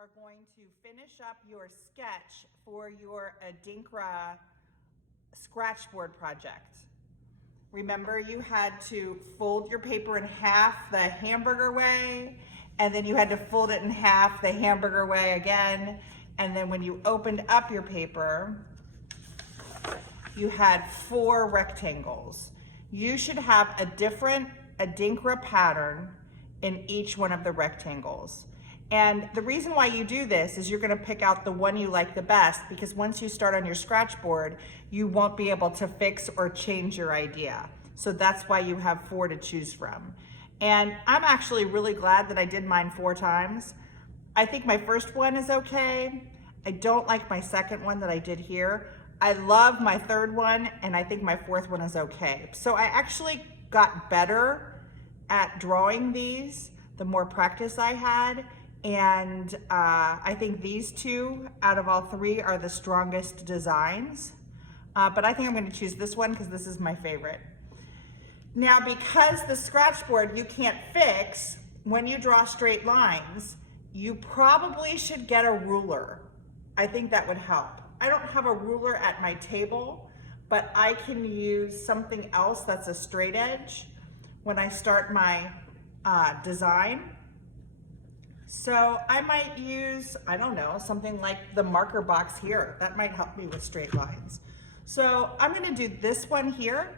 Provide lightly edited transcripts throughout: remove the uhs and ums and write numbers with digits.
are going to finish up your sketch for your Adinkra scratchboard project. Remember, you had to fold your paper in half the hamburger way, and then you had to fold it in half the hamburger way again, and then when you opened up your paper, you had 4 rectangles. You should have a different Adinkra pattern in each one of the rectangles. And the reason why you do this is you're gonna pick out the one you like the best, because once you start on your scratchboard, you won't be able to fix or change your idea. So that's why you have 4 to choose from. And I'm actually really glad that I did mine 4 times. I think my first one is okay. I don't like my second one that I did here. I love my third one, and I think my fourth one is okay. So I actually got better at drawing these the more practice I had. And I think these 2 out of all 3 are the strongest designs. But I think I'm gonna choose this one because this is my favorite. Now, because the scratchboard you can't fix, when you draw straight lines, you probably should get a ruler. I think that would help. I don't have a ruler at my table, but I can use something else that's a straight edge when I start my design. So I might use, I don't know, something like the marker box here. That might help me with straight lines. So I'm gonna do this one here.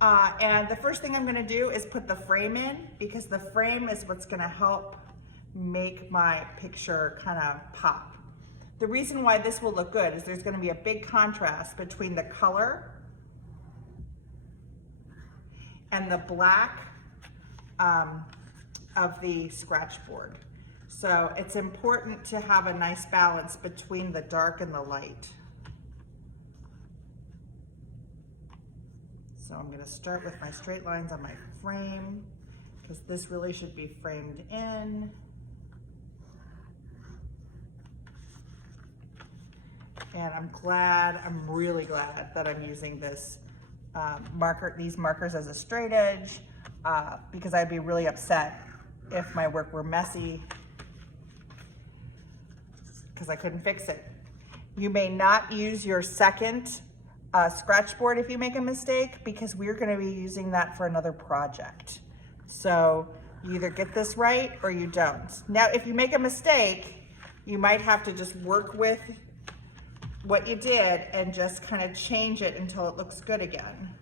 And the first thing I'm gonna do is put the frame in, because the frame is what's gonna help make my picture kind of pop. The reason why this will look good is there's gonna be a big contrast between the color and the black of the scratchboard. So it's important to have a nice balance between the dark and the light. So I'm gonna start with my straight lines on my frame, because this really should be framed in. And I'm really glad that I'm using this these markers as a straight edge, because I'd be really upset if my work were messy, because I couldn't fix it. You may not use your second scratchboard if you make a mistake, because we're gonna be using that for another project. So you either get this right or you don't. Now, if you make a mistake, you might have to just work with what you did and just kind of change it until it looks good again.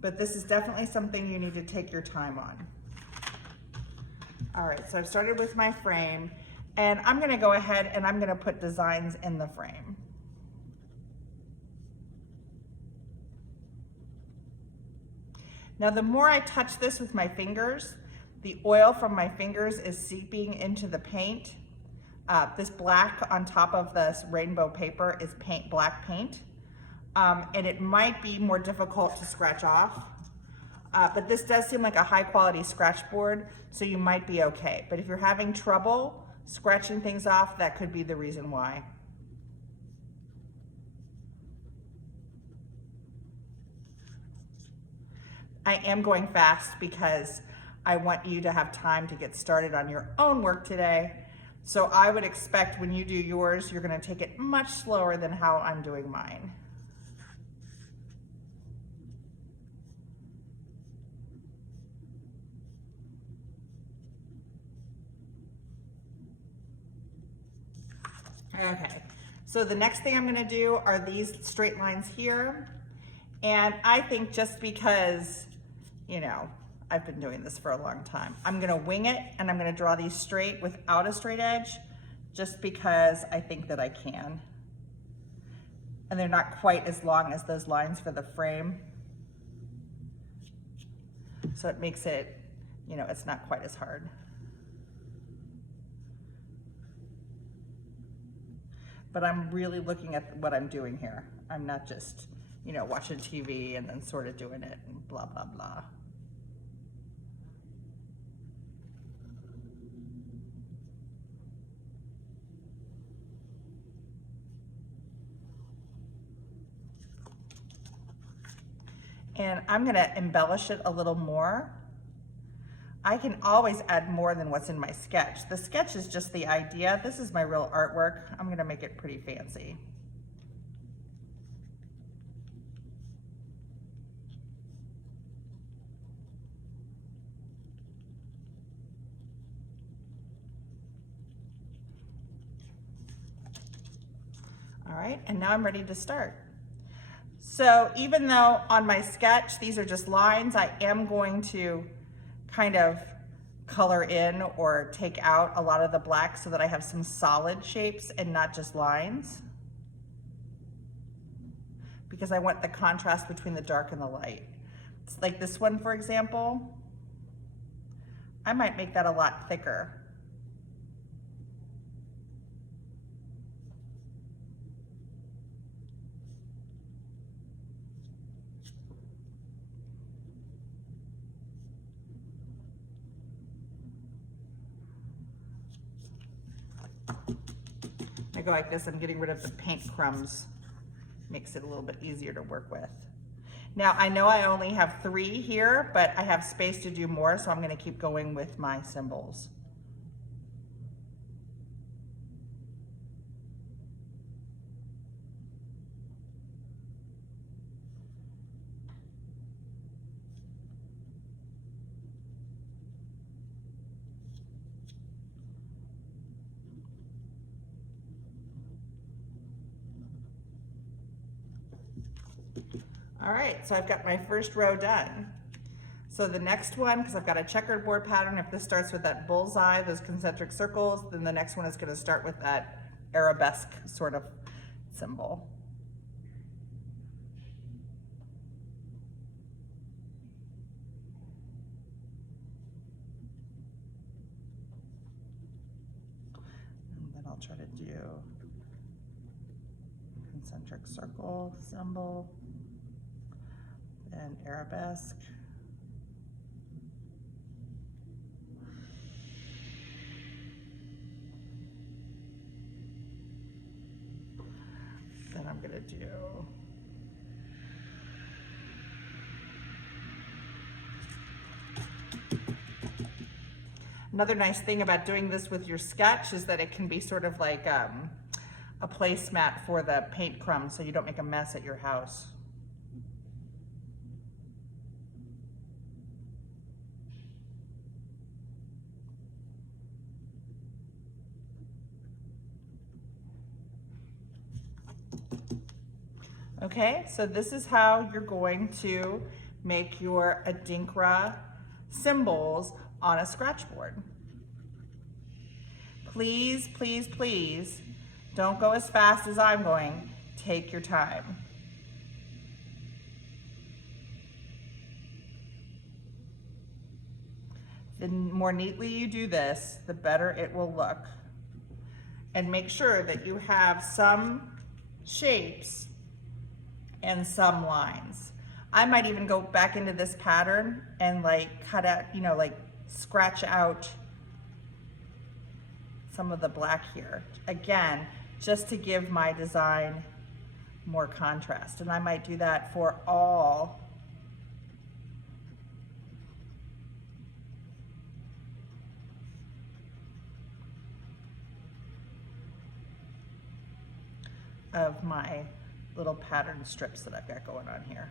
But this is definitely something you need to take your time on. All right, so I've started with my frame, and I'm gonna go ahead and I'm gonna put designs in the frame. Now, the more I touch this with my fingers, the oil from my fingers is seeping into the paint. This black on top of this rainbow paper is black paint. And it might be more difficult to scratch off. But this does seem like a high quality scratch board, so you might be okay. But if you're having trouble scratching things off, that could be the reason why. I am going fast because I want you to have time to get started on your own work today. So I would expect when you do yours, you're gonna take it much slower than how I'm doing mine. Okay, so the next thing I'm gonna do are these straight lines here. And I think just because, you know, I've been doing this for a long time, I'm gonna wing it, and I'm gonna draw these straight without a straight edge, just because I think that I can. And they're not quite as long as those lines for the frame. So it makes it, you know, it's not quite as hard. But I'm really looking at what I'm doing here. I'm not just, you know, watching TV and then sort of doing it and blah, blah, blah. And I'm gonna embellish it a little more. I can always add more than what's in my sketch. The sketch is just the idea. This is my real artwork. I'm gonna make it pretty fancy. All right, and now I'm ready to start. So even though on my sketch, these are just lines, I am going to kind of color in or take out a lot of the black so that I have some solid shapes and not just lines, because I want the contrast between the dark and the light. It's like this one, for example, I might make that a lot thicker. I go like this, I'm getting rid of the paint crumbs. Makes it a little bit easier to work with. Now I know I only have 3 here, but I have space to do more, so I'm gonna keep going with my symbols. All right, so I've got my first row done. So the next one, because I've got a checkerboard pattern, if this starts with that bullseye, those concentric circles, then the next one is going to start with that arabesque sort of symbol. And then I'll try to do concentric circle symbol and arabesque. Then I'm gonna do another nice thing about doing this with your sketch is that it can be sort of like a placemat for the paint crumbs so you don't make a mess at your house. Okay, so this is how you're going to make your Adinkra symbols on a scratchboard. Please, please, please, don't go as fast as I'm going. Take your time. The more neatly you do this, the better it will look. And make sure that you have some shapes and some lines. I might even go back into this pattern and like cut out, you know, like scratch out some of the black here. Again, just to give my design more contrast. And I might do that for all of my little pattern strips that I've got going on here.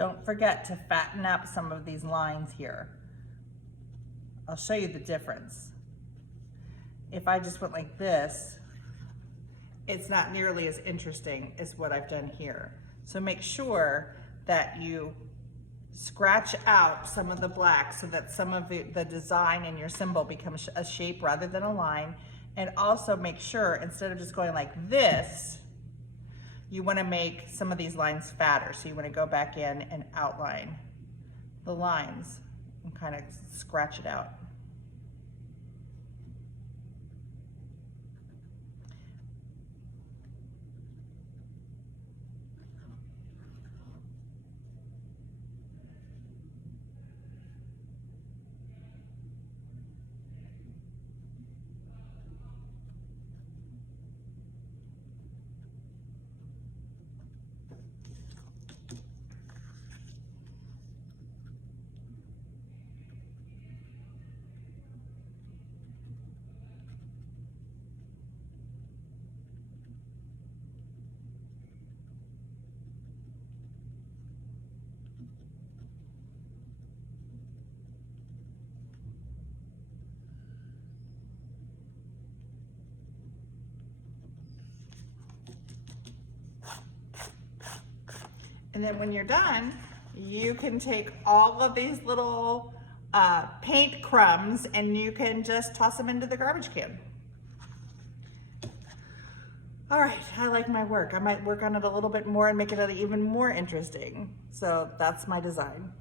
Don't forget to fatten up some of these lines here. I'll show you the difference. If I just went like this, it's not nearly as interesting as what I've done here. So make sure that you scratch out some of the black so that some of the design in your symbol becomes a shape rather than a line. And also make sure, instead of just going like this, you want to make some of these lines fatter. So you want to go back in and outline the lines and kind of scratch it out. And then when you're done, you can take all of these little paint crumbs and you can just toss them into the garbage can. All right, I like my work. I might work on it a little bit more and make it even more interesting. So that's my design.